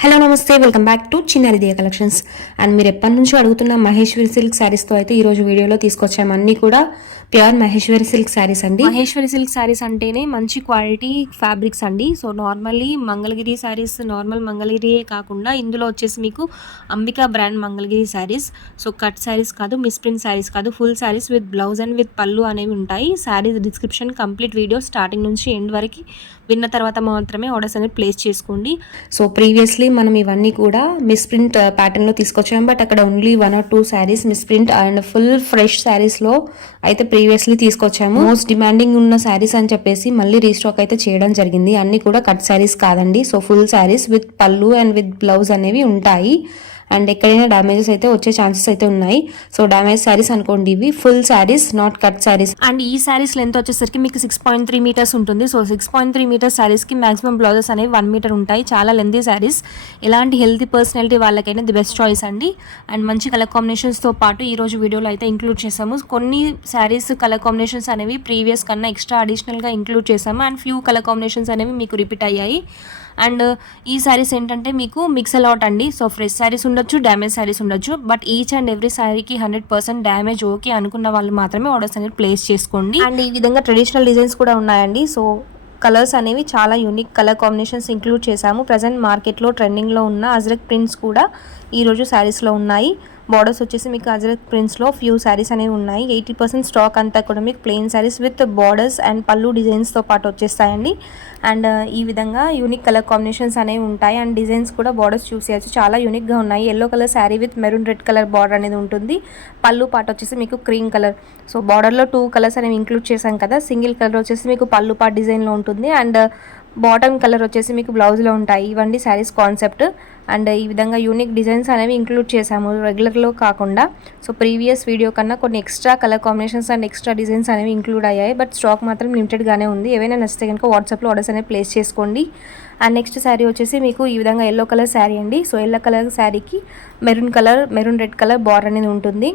Hello నమస్తే, welcome back to చిన్నారి దియా collections. And మీరు ఎప్పటి నుంచో అడుగుతున్న మహేశ్వరి సిల్క్ శారీస్తో అయితే ఈరోజు వీడియోలో తీసుకొచ్చాము. అన్నీ కూడా ప్యూర్ మహేశ్వరి సిల్క్ శారీస్ అండి. మహేశ్వరి సిల్క్ శారీస్ అంటేనే మంచి క్వాలిటీ ఫ్యాబ్రిక్స్ అండి. So normally Mangalagiri saris normal మంగళగిరియే కాకుండా ఇందులో వచ్చేసి మీకు Ambika brand Mangalagiri saris. So cut saris కాదు, మిస్ప్రింట్ శారీస్ కాదు, full saris with blouse and with పళ్ళు అనేవి ఉంటాయి. Saris description complete video starting నుంచి ఎండ్ వరకు విన్న తర్వాత మాత్రమే ఆర్డర్స్ అనేది ప్లేస్ చేసుకోండి. సో ప్రీవియస్లీ మనం ఇవన్నీ కూడా మిస్ప్రింట్ ప్యాటర్న్లో తీసుకొచ్చాము, బట్ అక్కడ only 1 or 2 saris misprint and full fresh శారీస్లో అయితే ప్రీవియస్లీ తీసుకొచ్చాము. మోస్ట్ డిమాండింగ్ ఉన్న శారీస్ అని చెప్పేసి మళ్ళీ రీస్టాక్ అయితే చేయడం జరిగింది. అన్ని కూడా కట్ శారీస్ కాదండి. సో ఫుల్ శారీస్ విత్ పళ్ళు అండ్ విత్ బ్లౌజ్ అనేవి ఉంటాయి. అండ్ ఎక్కడైనా డ్యామేజెస్ అయితే వచ్చే ఛాన్సెస్ అయితే ఉన్నాయి. సో డ్యామేజ్ శారీస్ అనుకోండి, ఇవి full saris, not cut saris. And ఈ శారీస్ లెంత్ వచ్చేసరికి మీకు 6.3 మీటర్స్ ఉంటుంది. సో 6.3 మీటర్స్ శారీస్కి మాక్సిమం బ్లౌజెస్ అనేవి 1 మీటర్ ఉంటాయి. చాలా లెంతీ శారీస్. ఎలాంటి హెల్తీ పర్సనాలిటీ వాళ్ళకైనా ది బెస్ట్ చాయిస్ అండి. అండ్ మంచి కలర్ కాంబినేషన్స్తో పాటు ఈ రోజు వీడియోలో అయితే ఇంక్లూడ్ చేసాము. కొన్ని శారీస్ కలర్ కాంబినేషన్స్ అనేవి ప్రీవియస్ కన్నా ఎక్స్ట్రా అడిషనల్గా ఇంక్లూడ్ చేసాము. అండ్ ఫ్యూ కలర్ కాంబినేషన్స్ అనేవి మీకు రిపీట్ అయ్యాయి. అండ్ ఈ శారీస్ ఏంటంటే మీకు మిక్స్ అలాట్ అండి. సో ఫ్రెష్ శారీస్ ఉండొచ్చు, డ్యామేజ్ శారీస్ ఉండొచ్చు, బట్ ఈచ్ అండ్ ఎవ్రీ శారీకి 100% డ్యామేజ్ ఓకే అనుకున్న వాళ్ళు మాత్రమే ఆర్డర్స్ అనేది ప్లేస్ చేసుకోండి. అండ్ ఈ విధంగా ట్రెడిషనల్ డిజైన్స్ కూడా ఉన్నాయండి. సో కలర్స్ అనేవి చాలా యూనిక్ కలర్ కాంబినేషన్స్ ఇంక్లూడ్ చేశాము. ప్రజెంట్ మార్కెట్లో ట్రెండింగ్లో ఉన్న అజ్రక్ ప్రింట్స్ కూడా ఈరోజు శారీస్లో ఉన్నాయి. బార్డర్స్ వచ్చేసి మీకు అజ్రక్ ప్రింట్స్లో ఫ్యూ శారీస్ అనేవి ఉన్నాయి. 80% స్టాక్ అంతా కూడా మీకు plain saris with borders and పళ్ళు డిజైన్స్తో పాటు వచ్చేస్తాయండి. అండ్ ఈ విధంగా యూనిక్ కలర్ కాంబినేషన్స్ అనేవి ఉంటాయి. అండ్ డిజైన్స్ కూడా బార్డర్స్ చూసేయచ్చు, చాలా యూనిక్గా ఉన్నాయి. Yellow colour sari with maroon red colour border అనేది ఉంటుంది. పళ్ళు పాట వచ్చేసి మీకు క్రీమ్ కలర్. సో బార్డర్లో 2 కలర్స్ అనేవి ఇంక్లూడ్ చేశాం కదా. సింగిల్ కలర్ వచ్చేసి మీకు పళ్ళు పాట డిజైన్లో ఉంటుంది. అండ్ బాటమ్ కలర్ వచ్చేసి మీకు బ్లౌజ్లో ఉంటాయి. ఇవన్నీ శారీస్ కాన్సెప్ట్. అండ్ ఈ విధంగా యూనిక్ డిజైన్స్ అనేవి ఇంక్లూడ్ చేశాము రెగ్యులర్లో కాకుండా. సో ప్రీవియస్ వీడియో కన్నా కొన్ని extra colour combinations and extra designs అనేవి ఇంక్లూడ్ అయ్యాయి. బట్ స్టాక్ మాత్రం లిమిటెడ్గానే ఉంది. ఏవైనా నచ్చితే కనుక వాట్సాప్లో ఆర్డర్స్ అనేవి ప్లేస్ చేసుకోండి. అండ్ నెక్స్ట్ శారీ వచ్చేసి మీకు ఈ విధంగా ఎల్లో కలర్ శారీ అండి. సో ఎల్లో కలర్ శారీకి మెరూన్ రెడ్ కలర్ బార్డర్ అనేది ఉంటుంది.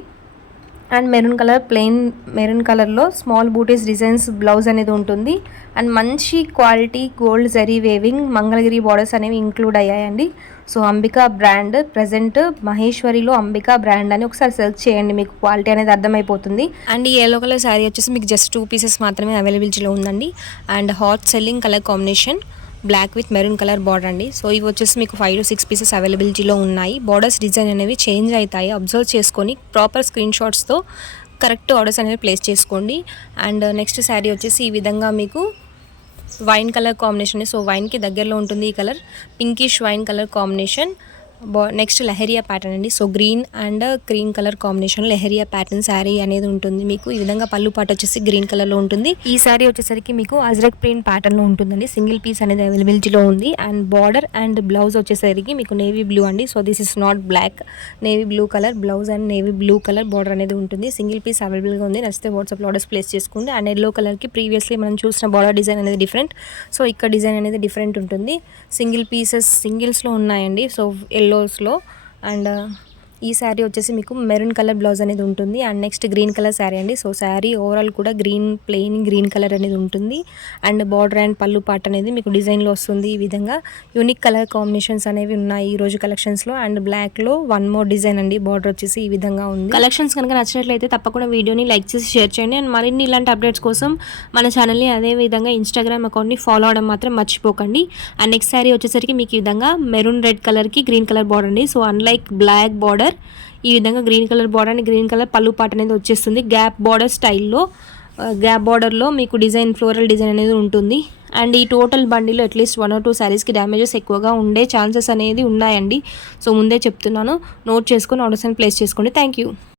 And maroon colour plain maroon కలర్లో స్మాల్ బూటీస్ డిజైన్స్ బ్లౌజ్ అనేది ఉంటుంది. అండ్ మంచి quality gold zari weaving Mangalagiri borders అనేవి ఇంక్లూడ్ అయ్యాయండి. సో అంబికా బ్రాండ్, ప్రజెంట్ మహేశ్వరిలో అంబికా బ్రాండ్ అని ఒకసారి సెర్చ్ చేయండి, మీకు క్వాలిటీ అనేది అర్థమైపోతుంది. అండ్ ఈ ఎల్లో కలర్ శారీ వచ్చేసి మీకు జస్ట్ 2 పీసెస్ మాత్రమే అవైలబిలిటీలో ఉందండి. And hot selling colour combination black with maroon colour border అండి. సో ఇవి వచ్చేసి మీకు 5 to 6 పీసెస్ అవైలబిలిటీలో ఉన్నాయి. బార్డర్స్ డిజైన్ అనేవి చేంజ్ అవుతాయి, అబ్జర్వ్ చేసుకొని ప్రాపర్ స్క్రీన్ షాట్స్తో కరెక్ట్ ఆర్డర్స్ అనేవి ప్లేస్ చేసుకోండి. అండ్ నెక్స్ట్ శారీ వచ్చేసి ఈ విధంగా మీకు వైన్ కలర్ కాంబినేషన్. సో వైన్కి దగ్గరలో ఉంటుంది ఈ colour, pinkish wine colour combination. Next leheriya pattern అండి. So green and cream colour combination leheriya pattern sari అనేది ఉంటుంది మీకు. ఈ విధంగా పళ్ళు పాట వచ్చేసి గ్రీన్ కలర్లో ఉంటుంది. ఈ శారీ వచ్చేసరికి మీకు అజ్రక్ ప్రింట్ ప్యాటర్న్లో ఉంటుందండి. సింగిల్ పీస్ అనేది అవైలబిలిటీలో ఉంది. అండ్ బార్డర్ అండ్ బ్లౌజ్ వచ్చేసరికి మీకు నేవీ బ్లూ అండి. So this is not black, navy blue colour blouse and navy blue colour border అనేది ఉంటుంది. సింగిల్ పీస్ అవైలబుల్గా ఉంది. నచ్చితే వాట్సాప్లో ఆర్డర్స్ ప్లేస్ చేసుకోండి. అండ్ ఎల్లో కలర్కి ప్రీవియస్లీ మనం చూసిన బార్డర్ డిజైన్ అనేది డిఫరెంట్. సో ఇక్కడ డిజైన్ అనేది డిఫరెంట్ ఉంటుంది. సింగిల్ పీసెస్ సింగిల్స్లో ఉన్నాయండి. సో ఎల్లోస్లో. అండ్ ఈ శారీ వచ్చేసి మీకు మెరూన్ కలర్ బ్లౌజ్ అనేది ఉంటుంది. And next green colour sari అండి. సో శారీ ఓవరాల్ కూడా ప్లెయిన్ గ్రీన్ కలర్ అనేది ఉంటుంది. అండ్ బార్డర్ అండ్ పళ్ళు పాట అనేది మీకు డిజైన్లో వస్తుంది. ఈ విధంగా యూనిక్ కలర్ కాంబినేషన్స్ అనేవి ఉన్నాయి ఈ రోజు కలెక్షన్స్లో. అండ్ బ్లాక్లో 1 more డిజైన్ అండి. బార్డర్ వచ్చేసి ఈ విధంగా ఉంది. కలెక్షన్స్ కనుక నచ్చినట్లయితే తప్పకుండా వీడియోని లైక్ చేసి షేర్ చేయండి. అండ్ మరిన్ని ఇలాంటి అప్డేట్స్ కోసం మన ఛానల్ని అదే విధంగా ఇన్స్టాగ్రామ్ అకౌంట్ని ఫాలో అవడం మాత్రం మర్చిపోకండి. అండ్ నెక్స్ట్ శారీ వచ్చేసరికి మీకు ఈ విధంగా మెరూన్ రెడ్ కలర్కి గ్రీన్ కలర్ బార్డర్ అండి. సో అన్లైక్ బ్లాక్ బార్డర్, ఈ విధంగా green colour border and green colour పళ్ళు పాట అనేది వచ్చేస్తుంది. గ్యాప్ బార్డర్ స్టైల్లో, గ్యాప్ బార్డర్లో మీకు డిజైన్ ఫ్లోరల్ డిజైన్ అనేది ఉంటుంది. అండ్ ఈ టోటల్ బండిలో అట్లీస్ట్ 1 or 2 శారీస్కి డ్యామేజెస్ ఎక్కువగా ఉండే ఛాన్సెస్ అనేది ఉన్నాయండి. సో ముందే చెప్తున్నాను, నోట్ చేసుకొని ఆర్డర్స్ అని ప్లేస్ చేసుకోండి. Thank you.